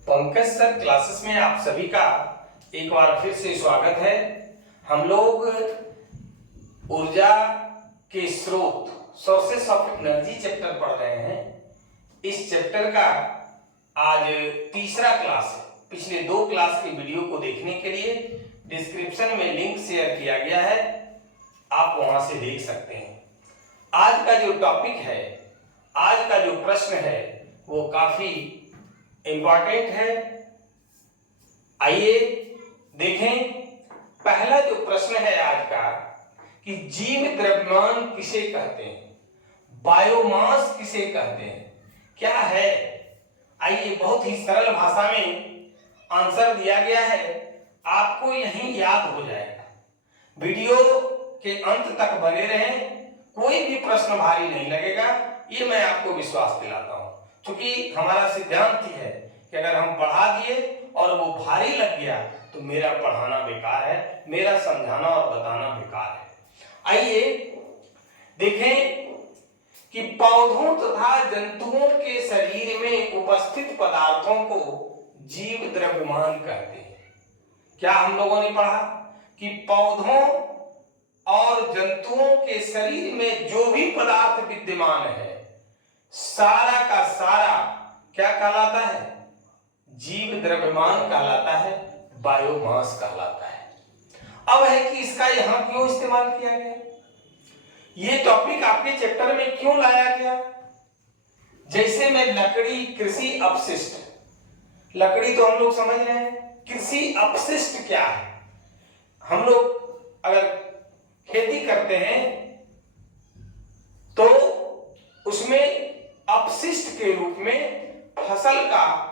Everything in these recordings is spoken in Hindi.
पंकज सर क्लासेस में आप सभी का एक बार फिर से स्वागत है। हम लोग ऊर्जा के स्रोत सोर्सेस ऑफ एनर्जी चैप्टर पढ़ रहे हैं। इस चैप्टर का आज तीसरा क्लास है। पिछले 2 क्लास की वीडियो को देखने के लिए डिस्क्रिप्शन में लिंक शेयर किया गया है, आप वहां से देख सकते हैं। आज का जो टॉपिक है, आज का जो प्रश्न है वो काफी इंपॉर्टेंट है। आइए देखें। पहला जो प्रश्न है आज का कि जीव द्रव्यमान किसे कहते हैं, बायोमास किसे कहते हैं, क्या है। आइए, बहुत ही सरल भाषा में आंसर दिया गया है, आपको यही याद हो जाएगा। वीडियो के अंत तक बने रहें, कोई भी प्रश्न भारी नहीं लगेगा, ये मैं आपको विश्वास दिलाता हूं। क्योंकि हमारा सिद्धांत ही है कि अगर हम पढ़ा दिए और वो भारी लग गया तो मेरा पढ़ाना बेकार है, मेरा समझाना और बताना बेकार है। आइए देखें कि पौधों तथा जंतुओं के शरीर में उपस्थित पदार्थों को जीव द्रव्यमान कहते हैं। क्या हम लोगों ने पढ़ा कि पौधों और जंतुओं के शरीर में जो भी पदार्थ विद्यमान है, सारा का सारा क्या कहलाता है, जीव द्रव्यमान कहलाता है, बायोमास कहलाता है। अब है कि इसका यहां क्यों इस्तेमाल किया गया, ये टॉपिक आपके चैप्टर में क्यों लाया गया। जैसे में लकड़ी, कृषि अपशिष्ट, लकड़ी तो हम लोग समझ रहे हैं, कृषि अपशिष्ट क्या है। हम लोग अगर खेती करते हैं तो उसमें अपशिष्ट के रूप में फसल का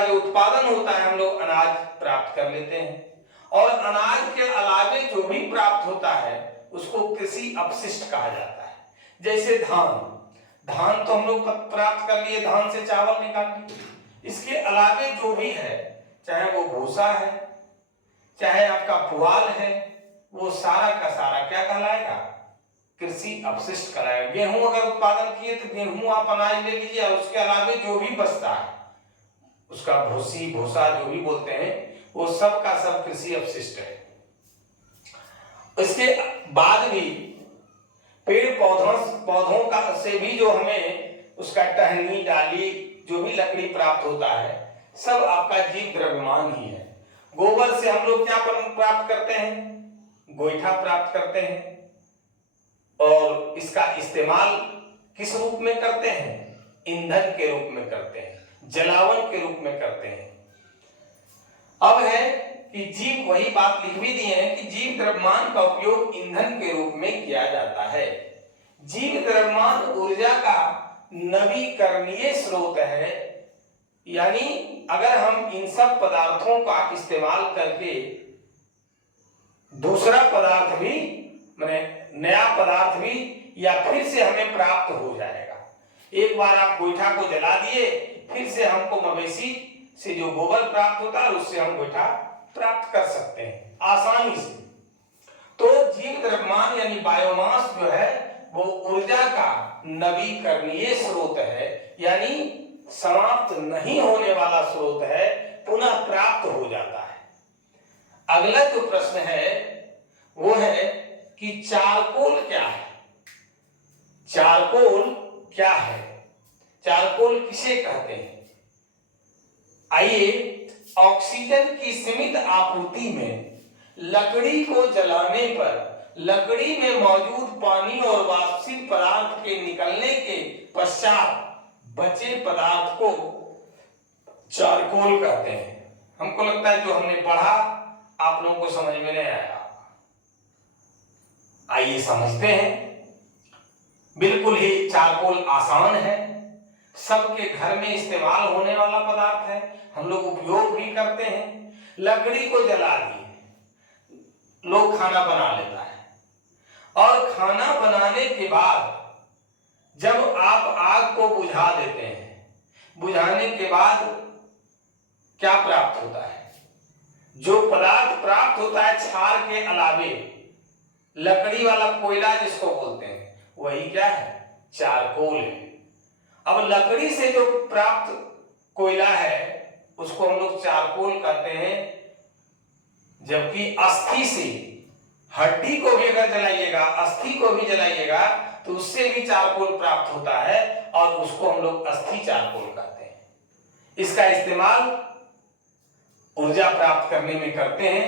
जो उत्पादन होता है, हम लोग अनाज प्राप्त कर लेते हैं, और अनाज के अलावे जो भी प्राप्त होता है उसको कृषि अपशिष्ट कहा जाता है। जैसे धान तो हम लोग प्राप्त कर लिए, धान से चावल निकाल लिए, इसके अलावे जो भी है, चाहे वो भूसा है, चाहे आपका पुआल है, वो सारा का सारा क्या कहलाएगा, कृषि अपशिष्ट कहलाएगा। गेहूं अगर उत्पादन किए तो गेहूं आप अनाज ले लीजिए, और उसके अलावे जो भी बचता है उसका भूसा जो भी बोलते हैं, वो सब का सब कृषि अपशिष्ट है। इसके बाद भी पेड़ पौधों का से भी जो हमें उसका टहनी, डाली, जो भी लकड़ी प्राप्त होता है, सब आपका जीव द्रव्यमान ही है। गोबर से हम लोग क्या प्राप्त करते हैं, गोईठा प्राप्त करते हैं, और इसका इस्तेमाल किस रूप में करते हैं, ईंधन के रूप में करते हैं, जलावन के रूप में करते हैं। अब है कि जीव, वही बात लिख भी दिए हैं कि जीव द्रव्यमान का उपयोग ईंधन के रूप में किया जाता है। जीव द्रव्यमान ऊर्जा का नवीकरणीय स्रोत है, यानी अगर हम इन सब पदार्थों का इस्तेमाल करके दूसरा पदार्थ भी, माने नया पदार्थ भी या फिर से हमें प्राप्त हो जाएगा। एक बार आप गोईठा को जला दिए, फिर से हमको मवेशी से जो गोबर प्राप्त होता है उससे हम गोईठा प्राप्त कर सकते हैं आसानी से। तो जीव द्रव्यमान यानी बायोमास जो है वो ऊर्जा का नवीकरणीय स्रोत है, यानी समाप्त नहीं होने वाला स्रोत है, पुनः प्राप्त हो जाता है। अगला जो प्रश्न है वो है कि चारकोल क्या है। चारकोल क्या है, चारकोल किसे कहते हैं। आइए, ऑक्सीजन की सीमित आपूर्ति में लकड़ी को जलाने पर लकड़ी में मौजूद पानी और वाष्पित पदार्थ के निकलने के पश्चात बचे पदार्थ को चारकोल कहते हैं। हमको लगता है जो हमने पढ़ा आप लोगों को समझ में नहीं आया। आइए समझते हैं। बिल्कुल ही चारकोल आसान है, सबके घर में इस्तेमाल होने वाला पदार्थ है, हम लोग उपयोग भी करते हैं। लकड़ी को जला दिए, लोग खाना बना लेता है, और खाना बनाने के बाद जब आप आग को बुझा देते हैं, बुझाने के बाद क्या प्राप्त होता है, जो पदार्थ प्राप्त होता है क्षार के अलावे, लकड़ी वाला कोयला जिसको बोलते हैं, वही क्या है, चारकोल है। अब लकड़ी से जो प्राप्त कोयला है उसको हम लोग चारकोल कहते हैं, जबकि अस्थि से, हड्डी को भी अगर जलाइएगा, अस्थि को भी जलाइएगा तो उससे भी चारकोल प्राप्त होता है और उसको हम लोग अस्थि चारकोल कहते हैं। इसका इस्तेमाल ऊर्जा प्राप्त करने में करते हैं।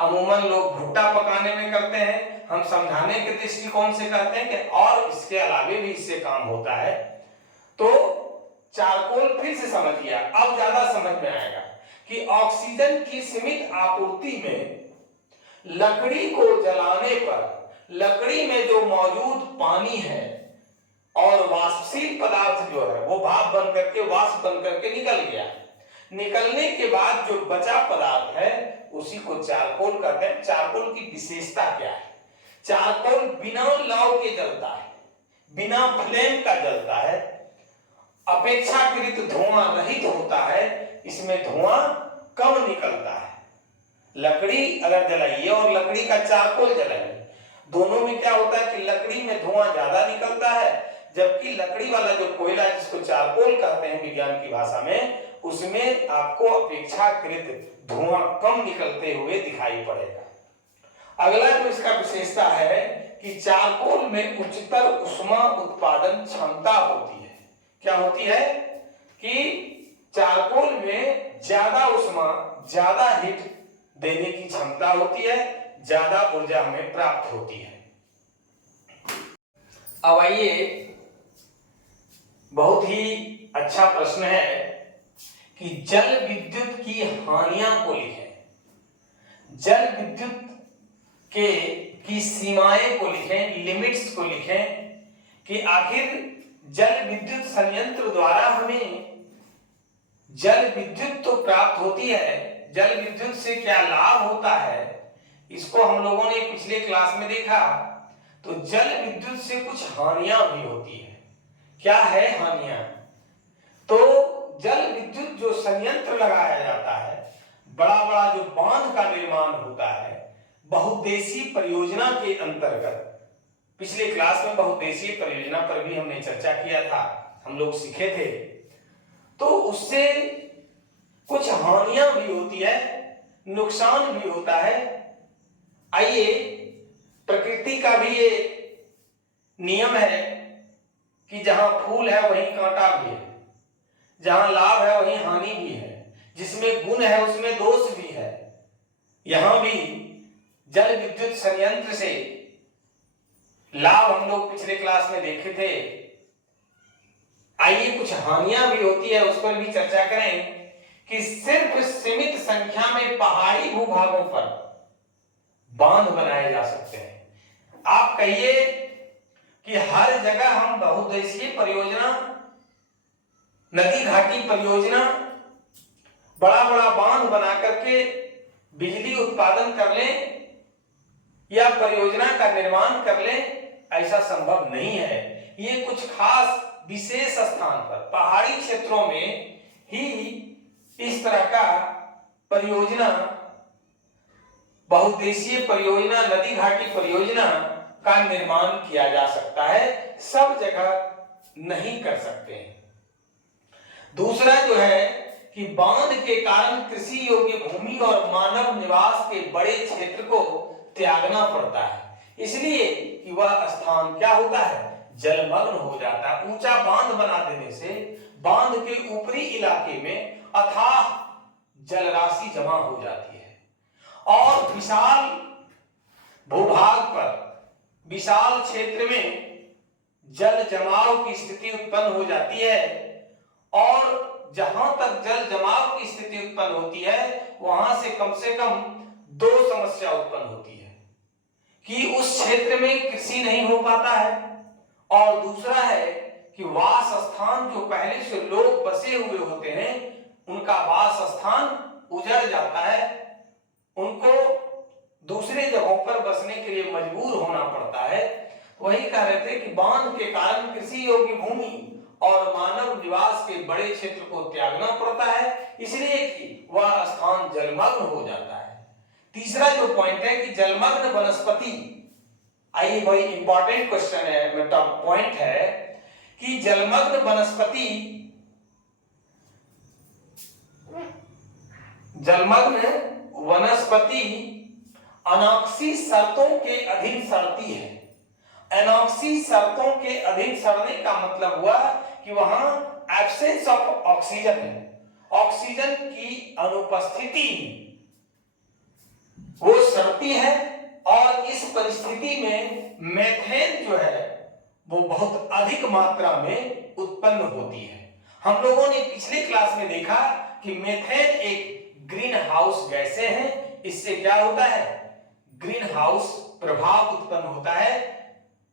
अमूमन लोग भुट्टा पकाने में करते हैं, हम समझाने के दृष्टिकोण से कहते हैं कि और इसके अलावे भी इससे काम होता है। तो चारकोल फिर से समझ लिया, अब ज्यादा समझ में आएगा कि ऑक्सीजन की सीमित आपूर्ति में लकड़ी को जलाने पर लकड़ी में जो मौजूद पानी है और वाष्पशील पदार्थ जो है वो भाप बन करके, वाष्प बन करके निकल गया। निकलने के बाद जो बचा पदार्थ है उसी को चारकोल कहते हैं। चारकोल की विशेषता क्या है? चारकोल बिना लौ के जलता है, बिना फ्लेम का जलता है, अपेक्षाकृत धुआं रहित होता है, इसमें धुआं कम निकलता है। लकड़ी अगर जलाइए और लकड़ी का चारकोल जलाइए, दोनों में क्या होता है कि लकड़ी में धुआं ज्यादा निकलता है, जबकि लकड़ी वाला जो कोयला जिसको चारकोल कहते हैं विज्ञान की भाषा में, उसमें आपको अपेक्षाकृत धुआं कम निकलते हुए दिखाई पड़ेगा। अगला जो इसका विशेषता है कि चारकोल में उच्चतर ऊष्मा उत्पादन क्षमता होती है। क्या होती है कि चारकोल में ज्यादा ऊष्मा, ज्यादा हीट देने की क्षमता होती है, ज्यादा ऊर्जा हमें प्राप्त होती है। अब आइए, बहुत ही अच्छा प्रश्न है कि जल विद्युत की हानियां को लिखें। जल विद्युत की सीमाएं को लिखें, लिमिट्स को लिखें कि आखिर जल विद्युत संयंत्र द्वारा हमें जल विद्युत तो प्राप्त होती है, जल विद्युत से क्या लाभ होता है, इसको हम लोगों ने पिछले क्लास में देखा। तो जल विद्युत से कुछ हानियां भी होती है। क्या है हानियां? तो जल विद्युत जो संयंत्र लगाया जाता है, बड़ा बड़ा जो बांध का निर्माण होता है बहुउद्देशीय परियोजना के अंतर्गत, पिछले क्लास में बहुउद्देशीय परियोजना पर भी हमने चर्चा किया था, हम लोग सीखे थे। तो उससे कुछ हानियां भी होती है, नुकसान भी होता है। आइए, प्रकृति का भी ये नियम है कि जहां फूल है वहीं कांटा भी है, जहां लाभ है वहीं हानि भी है, जिसमें गुण है उसमें दोष भी है। यहां भी जल विद्युत संयंत्र से लाभ हम लोग पिछले क्लास में देखे थे। आइए, कुछ हानियां भी होती है, उस पर भी चर्चा करें कि सिर्फ सीमित संख्या में पहाड़ी भूभागों पर बांध बनाए जा सकते हैं। आप कहिए कि हर जगह हम बहुउद्देशीय परियोजना, नदी घाटी परियोजना, बड़ा बड़ा बांध बना करके बिजली उत्पादन कर लें या परियोजना का निर्माण कर लें, ऐसा संभव नहीं है। ये कुछ खास विशेष स्थान पर, पहाड़ी क्षेत्रों में ही इस तरह का परियोजना, बहुउद्देशीय परियोजना, नदी घाटी परियोजना का निर्माण किया जा सकता है, सब जगह नहीं कर सकते हैं। दूसरा जो है कि बांध के कारण कृषि योग्य भूमि और मानव निवास के बड़े क्षेत्र को त्यागना पड़ता है, इसलिए कि वह स्थान क्या होता है, जलमग्न हो जाता है। ऊंचा बांध बना देने से बांध के ऊपरी इलाके में अथाह जलराशि जमा हो जाती है और विशाल भूभाग पर, विशाल क्षेत्र में जल जमाव की स्थिति उत्पन्न हो जाती है। और जहां तक जल जमाव की स्थिति उत्पन्न होती है वहां से कम दो समस्या उत्पन्न होती है कि उस क्षेत्र में कृषि नहीं हो पाता है, और दूसरा है कि वास स्थान जो पहले से लोग बसे हुए होते हैं उनका वास स्थान उजड़ जाता है, उनको दूसरे जगहों पर बसने के लिए मजबूर होना पड़ता है। वही कह रहे थे कि बांध के कारण कृषि योग्य भूमि और मानव निवास के बड़े क्षेत्र को त्यागना पड़ता है, इसलिए कि वह स्थान जलमग्न हो जाता है। तीसरा जो पॉइंट है कि जलमग्न वनस्पति, आइए भाई इंपॉर्टेंट क्वेश्चन है, मतलब पॉइंट है कि जलमग्न वनस्पति जलमग्न वनस्पति अनोक्सी शर्तों के अधीन सड़ती है। अनोक्सी शर्तों के अधीन सड़ने का मतलब हुआ कि वहां एब्सेंस ऑफ ऑक्सीजन है, ऑक्सीजन की अनुपस्थिति वो सड़ती है। और इस परिस्थिति में मेथेन जो है वो बहुत अधिक मात्रा में उत्पन्न होती है। हम लोगों ने पिछले क्लास में देखा कि मेथेन एक ग्रीन हाउस गैसें हैं। इससे क्या होता है, ग्रीन हाउस प्रभाव उत्पन्न होता है,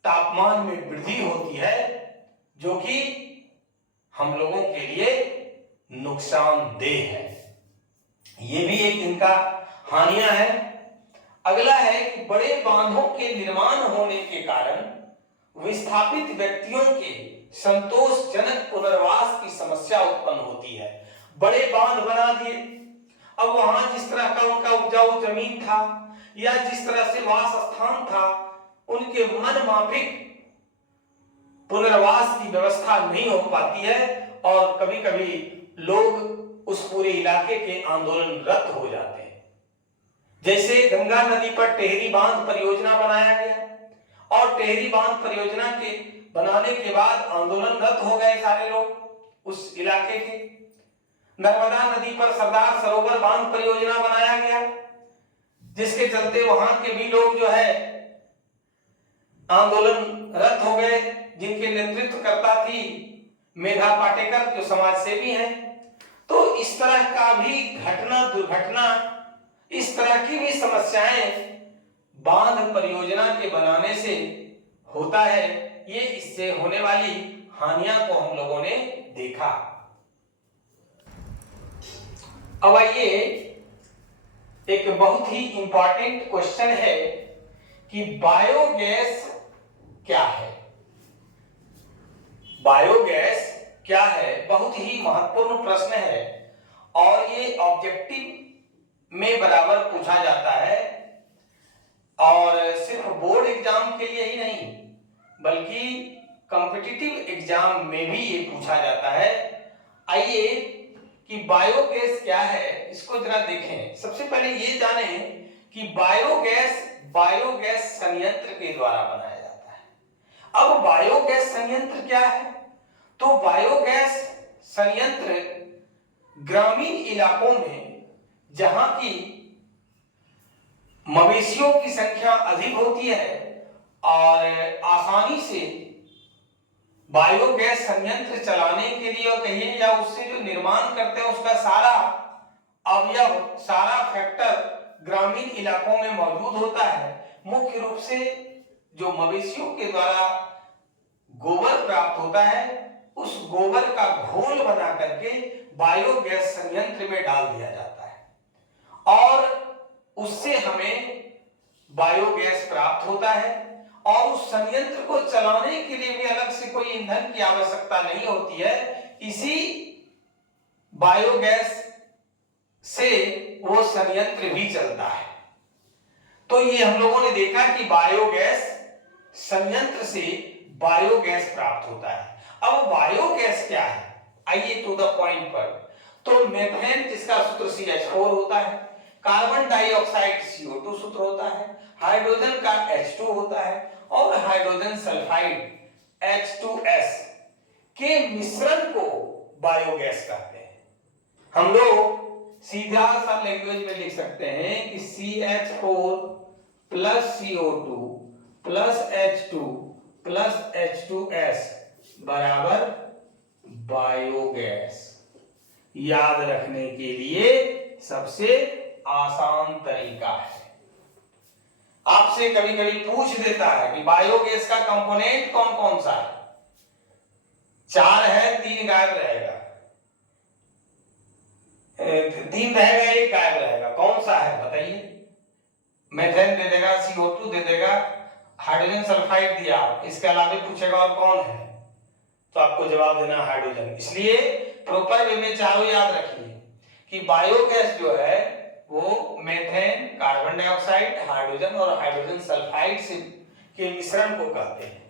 तापमान में वृद्धि होती है, जो कि हम लोगों के लिए नुकसानदेह है। ये भी एक इनका हानियां है। अगला है कि बड़े बांधों के निर्माण होने के कारण विस्थापित व्यक्तियों के संतोषजनक पुनर्वास की समस्या उत्पन्न होती है। बड़े बांध बना दिए, अब वहां जिस तरह का उनका उपजाऊ जमीन था या जिस तरह से वास स्थान था, उनके मन माफिक पुनर्वास की व्यवस्था नहीं हो पाती है और कभी कभी लोग उस पूरे इलाके के आंदोलनरत हो जाते हैं। जैसे गंगा नदी पर टेहरी बांध परियोजना बनाया गया और टेहरी बांध परियोजना के बनाने के बाद आंदोलनरत हो गए सारे लोग उस इलाके के। नर्मदा नदी पर सरदार सरोवर बांध परियोजना बनाया गया, जिसके चलते वहां के भी लोग जो है आंदोलनरत हो गए, जिनके नेतृत्व करता थी मेधा पाटेकर जो समाज सेवी हैं। तो इस तरह का भी घटना दुर्घटना, इस तरह की भी समस्याएं बांध परियोजना के बनाने से होता है। ये इससे होने वाली हानियां को हम लोगों ने देखा। अब आइए एक बहुत ही इंपॉर्टेंट क्वेश्चन है कि बायोगैस क्या है। बायोगैस क्या है, बहुत ही महत्वपूर्ण प्रश्न है और ये ऑब्जेक्टिव में बराबर पूछा जाता है और सिर्फ बोर्ड एग्जाम के लिए ही नहीं बल्कि कॉम्पिटिटिव एग्जाम में भी ये पूछा जाता है। आइए कि बायोगैस क्या है इसको जरा देखें। सबसे पहले ये जानें कि बायोगैस संयंत्र के द्वारा बनाया जाता है। अब बायोगैस संयंत्र क्या है, तो बायोगैस संयंत्र ग्रामीण इलाकों में जहां की मवेशियों की संख्या अधिक होती है और आसानी से बायोगैस संयंत्र चलाने के लिए और कहिए या उससे जो निर्माण करते हैं उसका सारा अवयव, सारा फैक्टर ग्रामीण इलाकों में मौजूद होता है। मुख्य रूप से जो मवेशियों के द्वारा गोबर प्राप्त होता है उस गोबर का घोल बना करके बायोगैस संयंत्र में डाल दिया जाता है और उससे हमें बायोगैस प्राप्त होता है और उस संयंत्र को चलाने के लिए भी अलग से कोई ईंधन की आवश्यकता नहीं होती है। इसी बायोगैस से वो संयंत्र भी चलता है। तो ये हम लोगों ने देखा कि बायोगैस संयंत्र से बायोगैस प्राप्त होता है। अब बायोगैस क्या है, आइए टू द पॉइंट पर। तो मेथेन जिसका सूत्र CH4 होता है, कार्बन डाइऑक्साइड CO2 सूत्र होता है, हाइड्रोजन का H2 होता है और हाइड्रोजन सल्फाइड H2S के मिश्रण को बायोगैस कहते हैं। हम लोग सीधा सा लैंग्वेज में लिख सकते हैं कि CH4 plus CO2 plus H2 plus H2S बराबर बायोगैस। याद रखने के लिए सबसे आसान तरीका है। आपसे कभी कभी पूछ देता है कि बायोगैस का कंपोनेंट कौन कौन सा है, 4 है, 3 गायब रहेगा, 3 रहेगा, 1 गायब रहेगा, कौन सा है बताइए। मेथेन दे देगा, CO2 दे देगा, हाइड्रोजन सल्फाइड दिया, इसके अलावा पूछेगा और कौन है, तो आपको जवाब देना हाइड्रोजन। इसलिए प्रॉपर वे में चारों याद रखिए कि बायोगैस जो है वो मेथेन, कार्बन डाइऑक्साइड, हाइड्रोजन और हाइड्रोजन सल्फाइड से के मिश्रण को कहते हैं।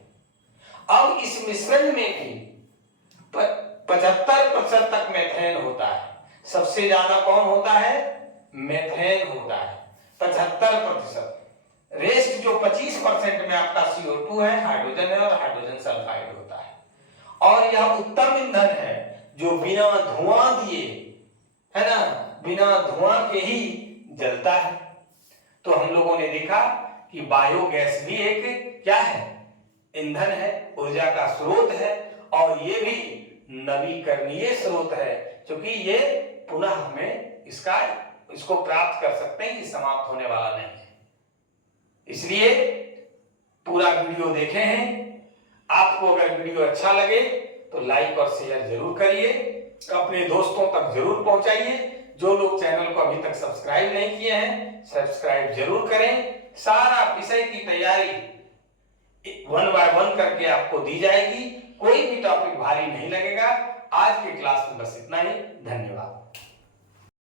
अब इस मिश्रण में भी 75% तक मेथेन होता है। सबसे ज्यादा कौन होता है, मेथेन होता है 75%। रेस्ट जो 25% में आपका CO2 है, हाइड्रोजन है और हाइड्रोजन सल्फाइड होता है। और यह उत्तम ईंधन है जो बिना धुआं दिए, है ना, बिना धुआं के ही जलता है। तो हम लोगों ने देखा कि बायोगैस भी एक क्या है, ईंधन है, ऊर्जा का स्रोत है, और ये भी नवीकरणीय स्रोत है, क्योंकि ये पुनः हमें इसको प्राप्त कर सकते हैं, ये समाप्त होने वाला नहीं है। इसलिए पूरा वीडियो देखे हैं। आपको अगर वीडियो अच्छा लगे तो लाइक और शेयर जरूर करिए, अपने दोस्तों तक जरूर पहुंचाइए। जो लोग चैनल को अभी तक सब्सक्राइब नहीं किए हैं, सब्सक्राइब जरूर करें। सारा विषय की तैयारी 1 बाय 1 करके आपको दी जाएगी, कोई भी टॉपिक भारी नहीं लगेगा। आज की क्लास में बस इतना ही। धन्यवाद।